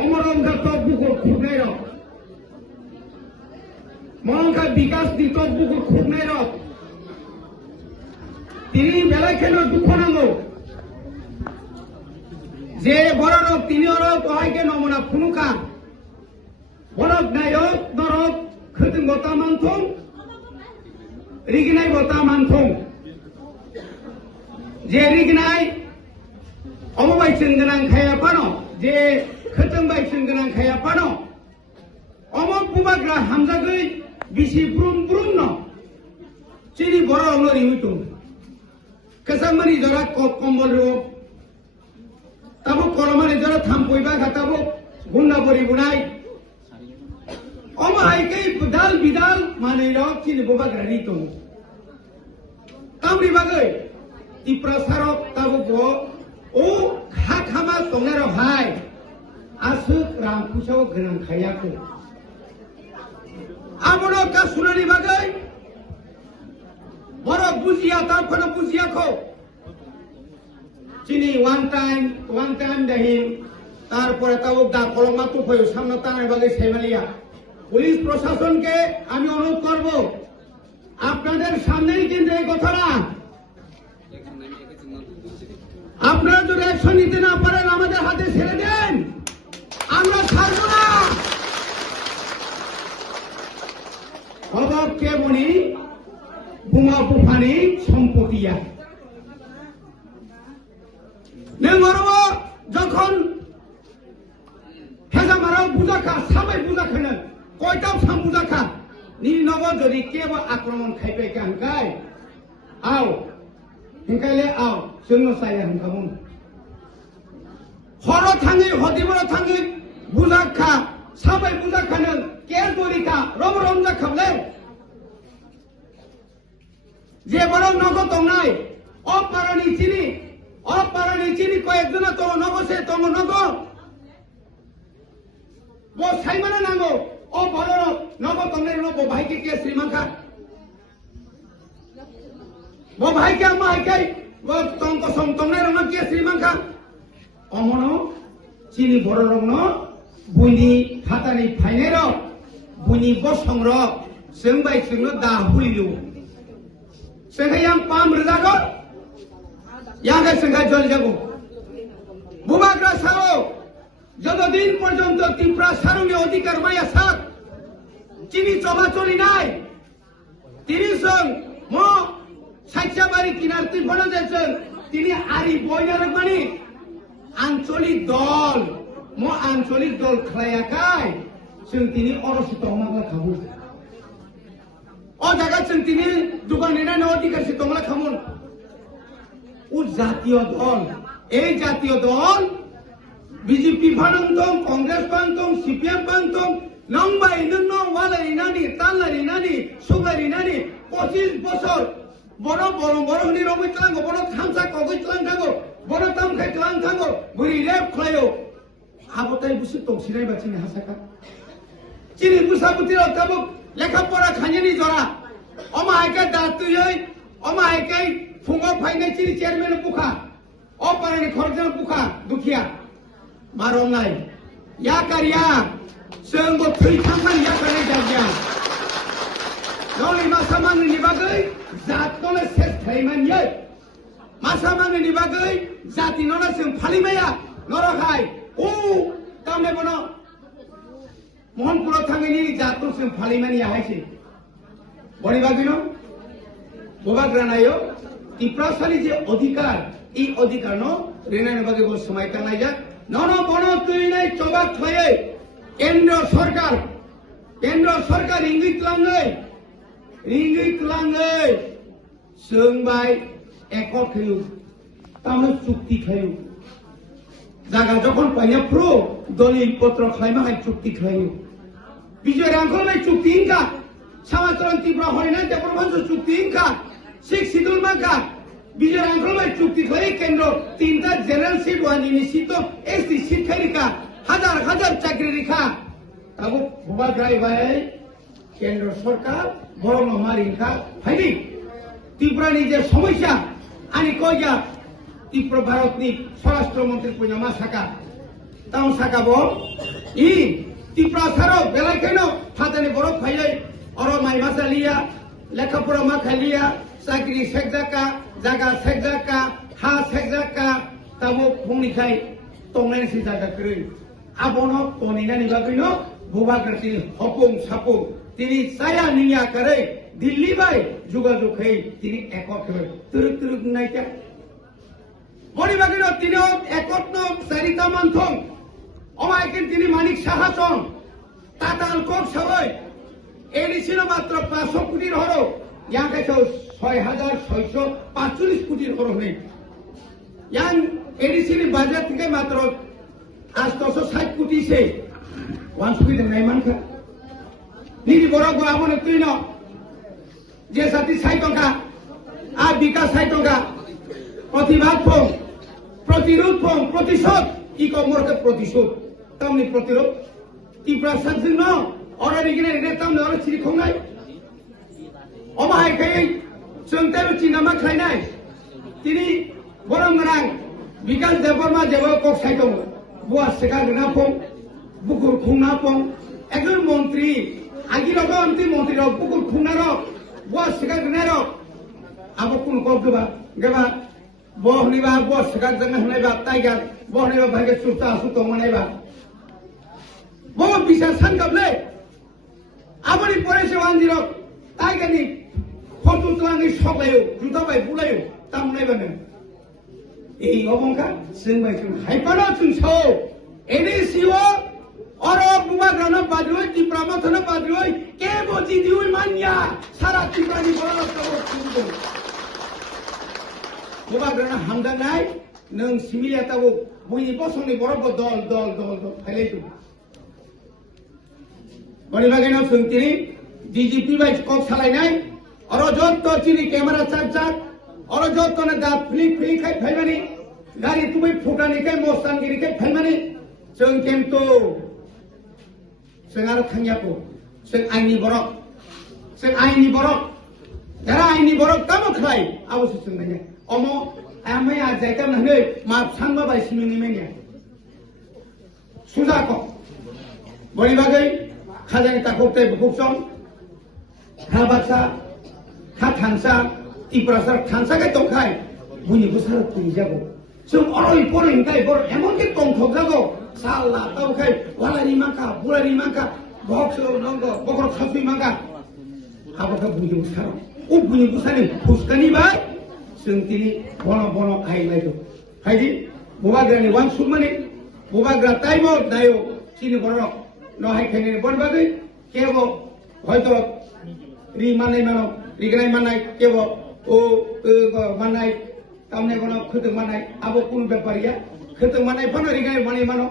অমরঙ্গা তব্বুকো খুবনাই rock মরঙ্গা বিকাশ দি তব্বুকো খুবনাই rock তিনি বেলায় কেন দুঃখ নাঙ্গো যে বড় রক তিনি রক অহাইকে নমনা ফুনুকা বরক নায়ক নরক খৈতং গতা মানথং রিগিনাই গতা মানথং যে রিগিনাই অমবাইসিং গোनां খায়া পানো যে খৈতং বাইসিং गोनां খায়া পানো অমক বুবাগ্রা হামজাগৈ বিসি ব্রুম ব্রুম ন চিনি বড় রঙের ইমিটুম কেসামানি জরা কম্বল রো তাবো করমানি জরা থামপইবা গাতাবো গুন্ডা বরি বুনাই অমাইকেই দাল বিদাল মানে রক চিনি বুবাগ্রা রিতুম কামরি বাগৈ ত্রিপুরা সারক তাবো গো ও খা খামা তংনার ভাই আসুক রাম পুষাও গোनां খায়াকো আমনো কা সুনানি বাগৈ বড় বুঝিয়া তারপরে বুঝিয়াখো চিনি ওয়ান টাইম দেহিন তারপরে তাও দা কলমা তো হয়ে সামনে তানের বাগে সেমালিয়া পুলিশ প্রশাসনকে আমি অনুরোধ করব আপনাদের সামনেই কিন্তু এই কথাটা আপনারা যদি অ্যাকশন নিতে না পারেন আমাদের হাতে ছেড়ে দেন আমরা ছাড়ব না অভাব কে মনি বুমা বুফানি সম্পত্তিয়া নেমরো যখন হেজামারাও বুজাখা সাবাই বুজাখানো কয়টাও সাম বুজাখা নি নগর যদি কেবা আক্রমণ খাইবে কানকাই আও হিংকাইলে আও जोंनो साया हंखामोन हर थाङै हदिबर थाङै बुजाखा साबाय बुजाखानो केर दरिखा रम रम जाखाबले যে বড় নগ তংনাই অপারানি চিনি কয়েকজন তো নগসে তং নগ বো সাইমানে নাঙ্গো ও বড় নগ তংনাই ন বো ভাইকে কে শ্রীমাখা বো ভাইকে আমা হাইকাই বো তং কসম তংনাই রং কে শ্রীমাখা অমনো চিনি বড় রং ন বুইনি খাতানি ফাইনে র বুইনি বসং র जों बाय जोंनो दा हुलियो जोंखा yang pam rezago yang ke जोंखा जल जागो बुबाग्रा सारो যতদিন পর্যন্ত ত্রিপুরা সারুনি অধিকার মায়া সাত চিনি চলাচলি নাই তিনি সং ম সাইচাবাড়ি কিনার ত্রিভুবন যাচ্ছেন তিনি আরি বইনারক মানে আঞ্চলিক দল খায়াকাই जों তিনি অরসিত হমাগা খাবো ও জায়গা जों তিনি দোকান নিরানো অধিকার সে তোমরা খামুন ও জাতীয় দল এই জাতীয় দল বিজেপি ভানন্তং কংগ্রেস ভানন্তং সিপিএম ভানন্তং নংবাই নং ওয়ালারিনানি তানলারিনানি সুগারিনানি 25 বছর বড় নি রবিতলাঙ্গ বড় খামসা কগৈতলাং থাঙ্গো বড় তামখাই তলাং থাঙ্গো বুড়ি রেপ খায়ো আবতাই বুসু তংসিনাই বাচিনি হাসাকা চিনি বুসাবুতির তাবুক লেখাপড়া খাঞ্জানি জরা অমাহাইকে দাতুयै অমাহাইকে ফুঙ্গ ফাইনাই চিনি চেয়ারম্যান বুখা অপারানি খরজন বুখা দুখিয়া मारनाय या कारिया जोंबो थैखांनाय या कारिया जागिया नोंनि मासामांनि बागै जातखौनो सेस थाइमानयै मासामांनि बागै जातिनोनो जों फालिमाया नरखाय उ कामने बनो मोहनपुराव थाङैनि जातखौ जों फालिमानिया हायसै बनि बागैनो बबाग्रानायो टिप्रासानि जे अधिकार এই অধিকার নো রেনানি বাগে বল সময় কানাই যা নন বন তুই নাই চবাক খায়ে কেন্দ্র সরকার ইঙ্গিত লাঙ্গৈ जोंबाय একট খায়ু তামে চুক্তি খায়ু জায়গা যখন পাইনা প্রো দলিল পত্র খাইমা হাই চুক্তি খায়ু বিজয় রাঙ্গলবাই চুক্তি ইনকা সমাচরণ তীব্র হয় না যে প্রভাঞ্জ চুক্তি ইনকা শিখ শিডুল মাকা বিজয় রাঙ্গলবাই চুক্তি খাই কেন্দ্র তিনটা জেনারেল সিট ওয়ানি নিশ্চিত এসটি শিক্ষারিকা হাজার চাকরি রেখা তাবো ভবা ড্রাইভার কেন্দ্র সরকার বড় মারিখা ফাইনি ত্রিপুরানি যে সমস্যা আনি কইয়া ত্রিপুরা ভারতনি স্বরাষ্ট্রমন্ত্রী পয়নামা সাকা তাও সাকাবো ই ত্রিপুরা সারো বেলায় কেন ফাতানি বরফ খাইলে অর মাই মাসালিয়া লেখাপড়া মা খাইলিয়া চাকরি সেকজাকা জায়গা সেকজাকা হা সেকজাকা তাবো फुंनिखाय तंनाय सि जागा करै आबनो तनिनानि बागैनो बुबाग्रा तिनि हपुं सापुं तिनि साया निया करै दिल्ली बाय जुगाजुगै तिनि एकट करै तुरुक तुरुक नायका बनि बागैनो तिनि एकट न चारिता मानथं अमायकिन तिनि मानिक साहासन टाटा अलकोक सबाय एडिसिनो मात्र 500 कोटी हरो या काइसो 6645 कोटी हरो नै yang edisi ni budget ke matro 860 koti se 160 nai man kha ni di boro go amone tuino je sati 60 টাকা আর বিকাশ 60 টাকা প্রতিবাদ ফোন প্রতিরোধ ফোন প্রতিশোধ কি কমরকে প্রতিশোধ তামনি প্রতিরোধ কি প্রসাদ দিন অর্ডার ইগনে রে তামনি অর চিরি খংনাই অমাই খাই চংতে চিনামা খাইনাই তিনি Borong ngerang, bikas deporma jawa kok saitong, buat sekarang napong, bukur khung napong, ekor menteri, agi rogo anti menteri rogo bukur khung naro, buat sekarang naro, apa pun kau geba, boh niba buat sekarang dengan niba tiger, boh niba bagai susta sutong niba, boh bisa sangkap le, apa ni polisi wanjiro, tiger ni, foto telang ni sok layu, juta bay bulayu, tamu niba ni. এই অবঙ্কা সিংবাই হাইপানো চুংছো এডিসিও অরো বুবাগ্রানো বাজুই ত্রিপ্রামথনো বাজুই কে বজি দিউই মানিয়া সারা ত্রিপ্রানি বড় তব চুংবো বুবাগ্রানো হামদা নাই নং similia তাবো বই বসংনি বড় দল দল দল দল ফাইলাই তু বনি বাগেনো চুংতিনি ডিজিপি বাই কক সালাইনাই অরো যত চিনি ক্যামেরা চাক চাক और जो तोने दात फ्लिक फ्लिक है फैलमानी गाड़ी तुम्हें फुटानी के मोस्तानगिरी के फैलमानी जों केम तो जों आरो थांया को जों आइनि बरक जरा आइनि बरक कामो खाय आवसो जों नाया अमो आमे आ जायका नहै मा सांबा बाय सिमिनि मेनिया सुजा को बनि बागै खाजानि ताखौते बुकसं खाबासा खा थांसा Iprasar kansa ke tongkai, bunyi besar bunyi jago. Semua orang ipor ingkai ipor, emang ke tongkok jago. Salah tahu kai, wala ni mangka, bula ni mangka, box lo nonggo, bokor kafi mangka. Apa kau bunyi besar? Bunyi besar ni, puskani bay. Sentini bono ai lagi. Hai di, bubagra ni wang sumani, bubagra taimo dayo, sini borok. No hai kene bon bagai, kebo, hoito, ri manai mano, ri ganai manai kebo. ओ मानाय तामने कोना खतम मानाय आबो कुन बेपारिया खतम मानाय fun रिगाय माने मानो